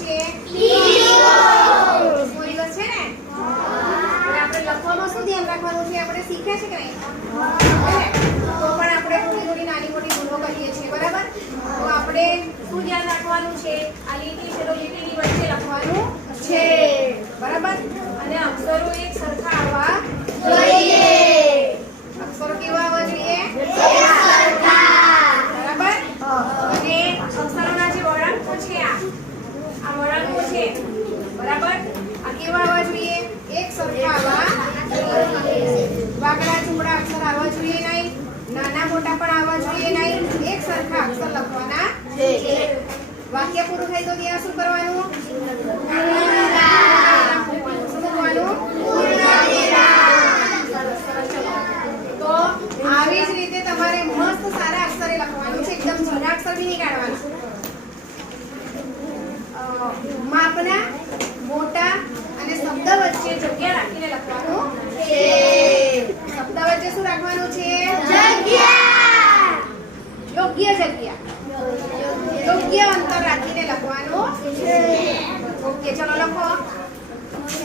છે? કોયલો છે ને? અને આપણે લખવામાં શું ધ્યાન રાખવાનું છે? આપણે શીખ્યા છે કે નહીં? તો પણ આપણે થોડી નાની મોટી ભૂલો કરીએ છીએ, બરાબર? તો આપણે શું ધ્યાન રાખવાનું છે? આ લીટી છે તો લીટીની વચ્ચે લખવાનું છે, બરાબર? અને અક્ષરો એક સરખા આવવા જોઈએ. અક્ષરો કેવા આવવા જોઈએ? બરાબર? અને અક્ષરોના જે વળાંકો છે, આ વળાંકો છે, બરાબર? આ કેવા આવવા જોઈએ? એક સરખા આવવા જોઈએ. વાગડા ચૂંગડા અક્ષર આવવા જોઈએ નહીં, નાના મોટા પણ આવવા જોઈએ નહીં. એક સરખા અક્ષર લખવાના છે. વાક્ય પૂરું થાય તો ત્યાં શું કરવાનું? તો આવી જ રીતે તમારે મસ્ત સારા અક્ષરે લખવાનું છે, એકદમ ઝીણા અક્ષર બી નહીં કાઢવાના. માપના મોટા અને શબ્દ વચ્ચે જગ્યા રાખીને લખવાનું છે. શબ્દ વચ્ચે શું રાખવાનું છે? જગ્યા. યોગ્ય જગ્યા, યોગ્ય અંતર રાખીને લખવાનું છે. ઓકે, ચલો લખો.